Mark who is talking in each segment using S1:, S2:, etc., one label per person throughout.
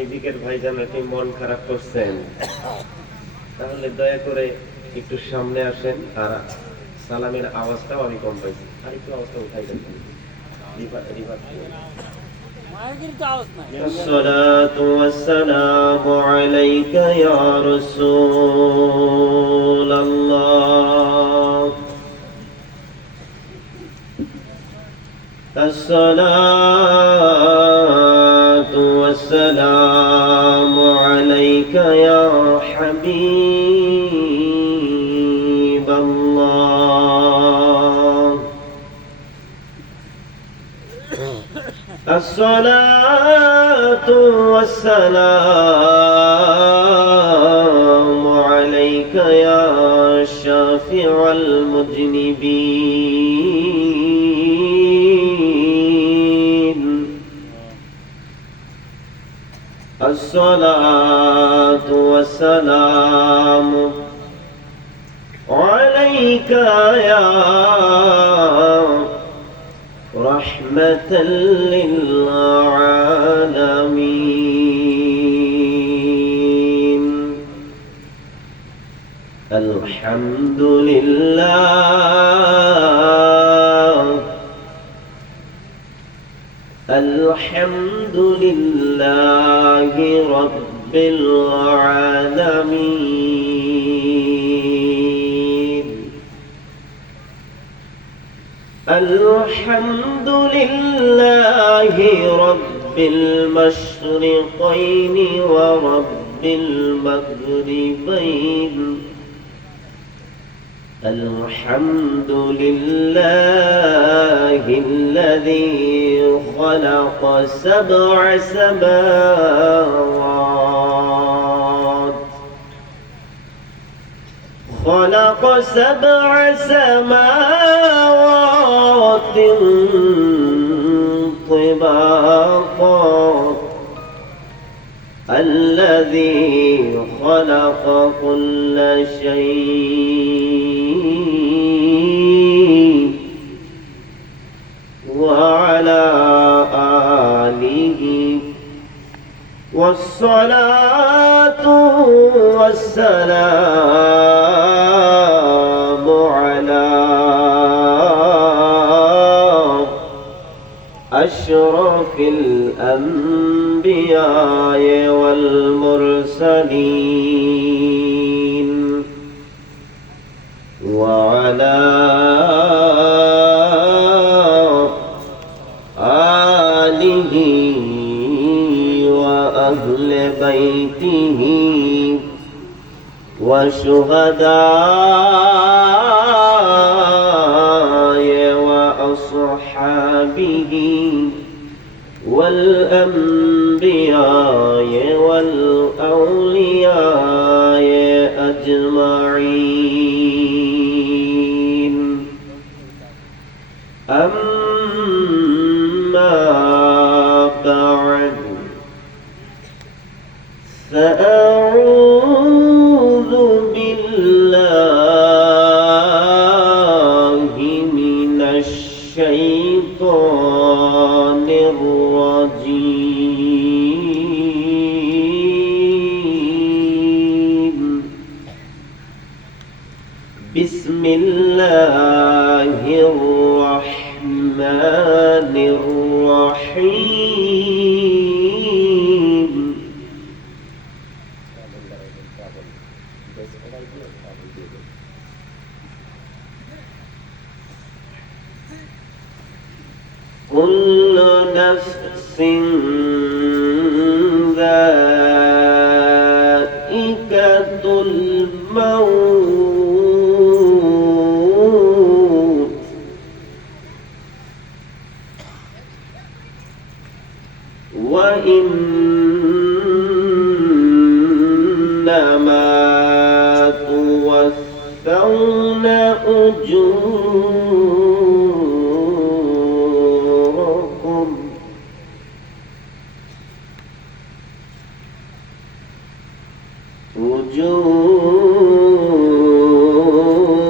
S1: এদিকের ভাইজান আপনি মন খারাপ করছেন তাহলে দয়া করে একটু সামনে আসেন আর সালামের আওয়াজটাও আমি কম পাইছি আর একটু আওয়াজটা উঠাই দেন রিভার রিভার
S2: মায়ের তো আওয়াজ নাই
S1: الصلاة والسلام عليك يا رسول الله الصلاة والسلام عليك يا حبيب الله. الصلاة والسلام عليك يا شافع المذنبين الصلاة والسلام عليك يا رحمة للعالمين. الحمد لله. الحمد لله. رب العالمين. الحمد لله رب المشرقين ورب المغربين. الحمد لله الذي خلق سبع سماوات خلق سبع سماوات طباقا. الذي خلق كل شيء. وعلى آله والصلاة والسلام على أشرف الأنبياء والمرسلين وعلى آله وأهل بيته والشهداء الشيطان الرجيم كل نفس ذائقة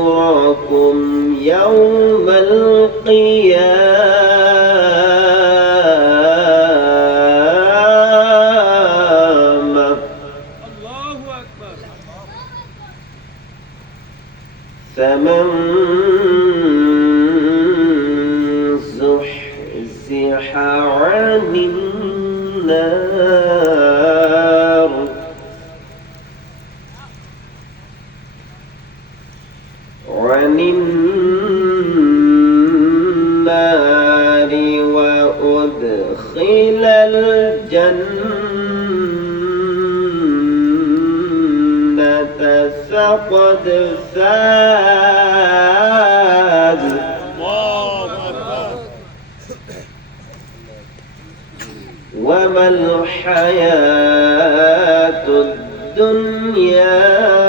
S1: أجوركم يوم القيامة. الله أكبر فمن زحزح عن النار الحياة الدنيا.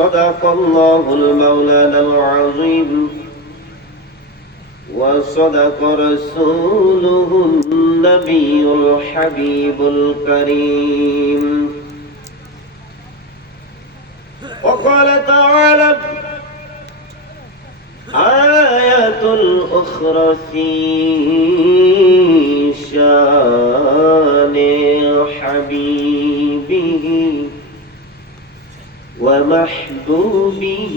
S1: صدق الله المولانا العظيم وصدق رسوله النبي الحبيب الكريم. وقال تعالى آية الأخرى في شان ومحبوبه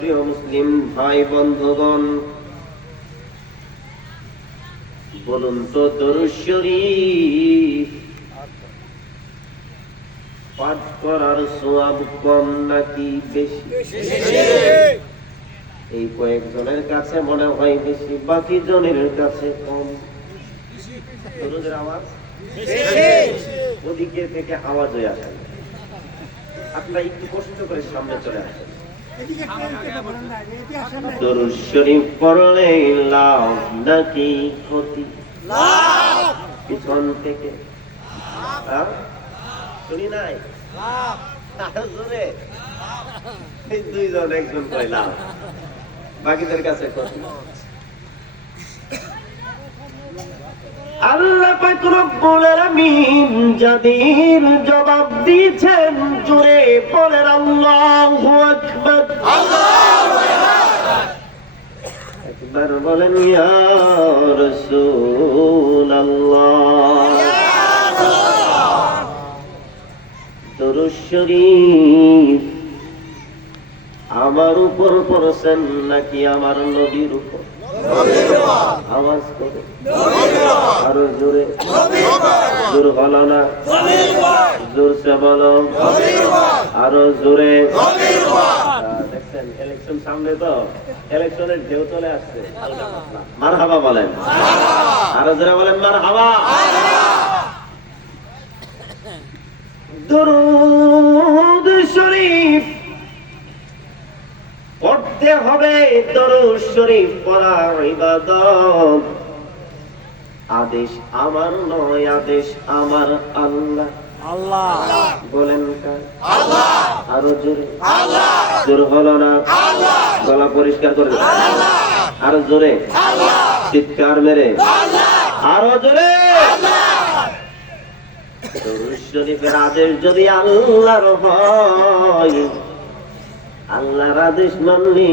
S1: প্রান্তীয় মুসলিম ভাই বন্ধুগণ, বলুন তো পাঠ করার সোয়াব কম নাকি বেশি? এই কয়েকজনের কাছে মনে হয় বেশি বাকি জনের কাছে কম। ওদিকে থেকে আওয়াজ হয়ে আসে। আপনারা একটু কষ্ট করে সামনে চলে আসেন। দরুদ শরীফ পড়লে লাভ নাকি ক্ষতি? পিছন থেকে। হ্যাঁ? শুনি নাই? জোরে দুইজন একজন কয় লাভ? বাকিদের কাছে ক্ষতি আল্লাহ রব্বুল আলামিন যাদের জবাব দিয়েছেন জুড়ে বলেন আল্লাহু আকবার। একবার বলেন, ইয়া আমার উপর পড়ছেন নাকি আমার নবীর উপর? আওয়াজ করে। আরও জোরে। জোর বলো না। জোরসে বলো। আরও জোরে। দেখছেন ইলেকশন সামনে তো। ইলেকশনের ঢেউ চলে আসছে। মার হাবা বলেন আরও জোরে বলেন মার হাবা দরুদ শরীফ পড়তে হবে দরুদ শরীফ পড়া ইবাদত। আদেশ আমার নয় আদেশ আমার আল্লাহ।
S2: আল্লাহ।
S1: বলেন আরও জোরে। জোর হলো না? গলা পরিষ্কার করে। আরও জোরে। চিৎকার মেরে। আরও জোরে। দরুদ শরীফের আদেশ যদি আল্লাহর হয় আল্লাহর আদেশ মানলে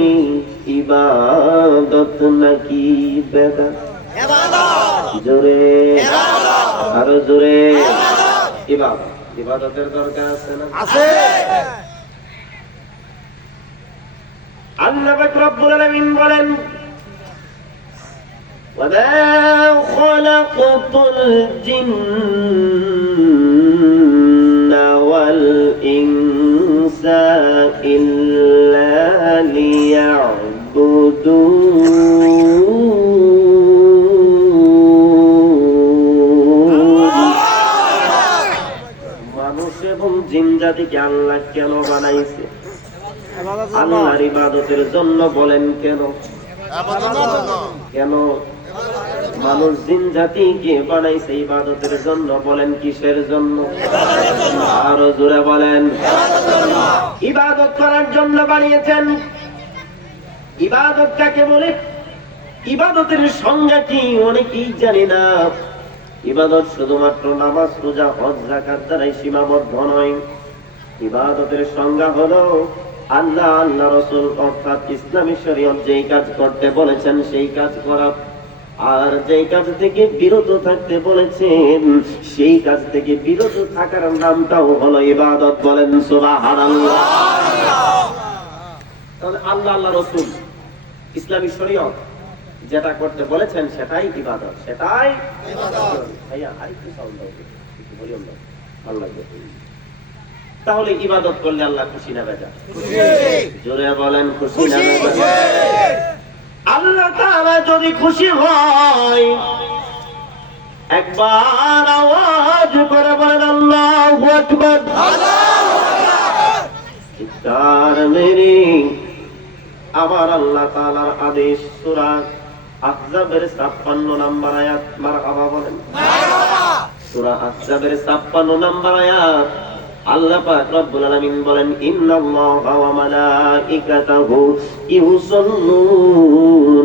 S1: ইবাদত নাকি বেদা জোরে আরো জোরে ইবাদত ইবাদতের দরকার আছে না
S2: আছে
S1: আল্লাহ পাক রব্বুল আলামিন বলেন وما خلقت الجن والإنس إلا ليعبدون মানুষ এবং জিন জাতিকে আল্লাহ কেন বানাইছে? আল্লাহর ইবাদতের জন্য বলেন কেন? কেন? মানুষ জিন জাতিকে বানাইছে ইবাদতের জন্য বলেন কিসের জন্য? আরও জোরে বলেন। ইবাদত করার জন্য বানিয়েছেন ইবাদত কাকে বলে? ইবাদতের সংজ্ঞা কি অনেকেই জানি না। ইবাদত শুধুমাত্র নামাজ, রোজা, হজ জাকাত দ্বারাই সীমাবদ্ধ নয়। ইবাদতের সংজ্ঞা হলো আল্লাহ আল্লাহ রসুল, অর্থাৎ ইসলামী শরীয়ত যেই কাজ করতে বলেছেন সেই কাজ করা। আর যেই কাজ থেকে বিরত থাকতে বলেছেন, সেই কাজ থেকে বিরত থাকার নামটাও হলো ইবাদত বলেন সুবহানাল্লাহ। তাহলে আল্লাহ আল্লাহ রসুল ইসলামী শরীয়ত যেটা করতে বলেছেন সেটাই ইবাদত। সেটাই ভাইয়া আরেকটু সাউন্ড ভলিউম ভালো লাগবে। তাহলে ইবাদত করলে আল্লাহ খুশি না বেজা জোরে বলেন খুশি না বেজা আল্লাহ তাআলা যদি খুশি হয় একবার আওয়াজ করে বলেন আল্লাহু আকবার। মেরে আবার আল্লাহ তালার আদেশ সুরা আফজাবের ছাপ্পান্ন নাম্বার আয়াত। মারহাবা বলেন। সুরা আফজাবের ছাপ্পান্ন নাম্বার আয়াত। আল্লাহ বলেন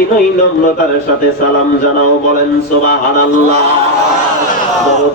S1: বিনয় নম্রতার সাথে সালাম জানাও বলেন সুবহানাল্লাহ। দরুদ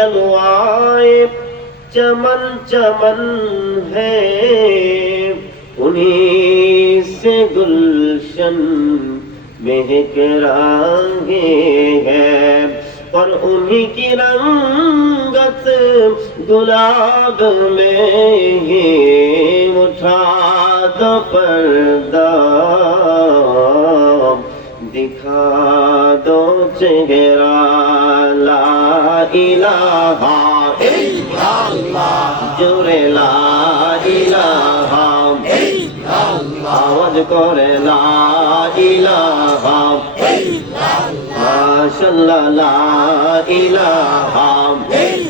S1: شلوائے چمن چمن ہے۔ انہیں سے گلشن مہک رانگے ہیں۔ اور انہی کی رنگت گلاب میں ہی اٹھا دو پردہ۔ दिखा दो चेहरा ला इलाहा इल्लल्लाह जोरे ला इलाहा इल्लल्लाह आवाज करे ला इलाहा इल्लल्लाह माशाल्लाह ला इलाहा इल्लल्लाह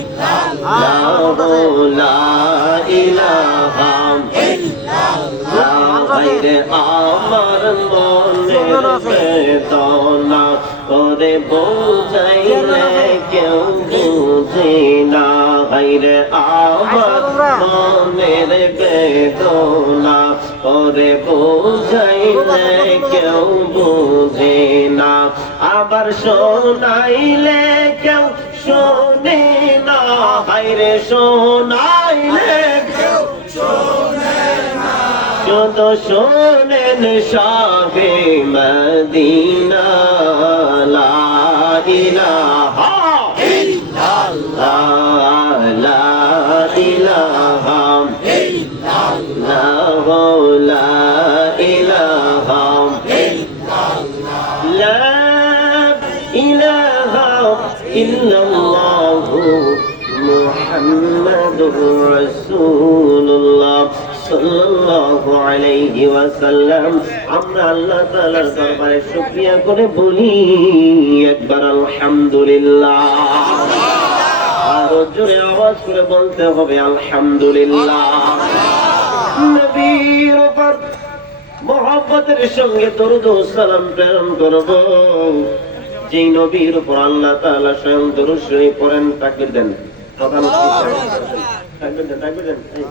S1: ইল্লাল্লাহ আমার মনের বেদনা করে বোঝাইলে কেউ বুঝে না গাইরে আমার মনের বেদনা করে বোঝাইলে কেউ বুঝে না। আবার শোনাইলে কেউ শোনে না। হাইরে শোনাইলে যত শোনেন সবে মদিনা লা ইলাহা ইল্লাল্লাহ লা ইলাহা ইল্লাল্লাহ লা বলি, একবার আরও বলতে হবে, আলহামদুলিল্লাহ। নবীর সঙ্গে ও সালাম প্রেরণ করব। যেই নবীর উপর আল্লাহ তাআলা স্বয়ং দরুদ শরীফ পড়েন, তাকবীর দেন। প্রধান। তাকবীর দেন।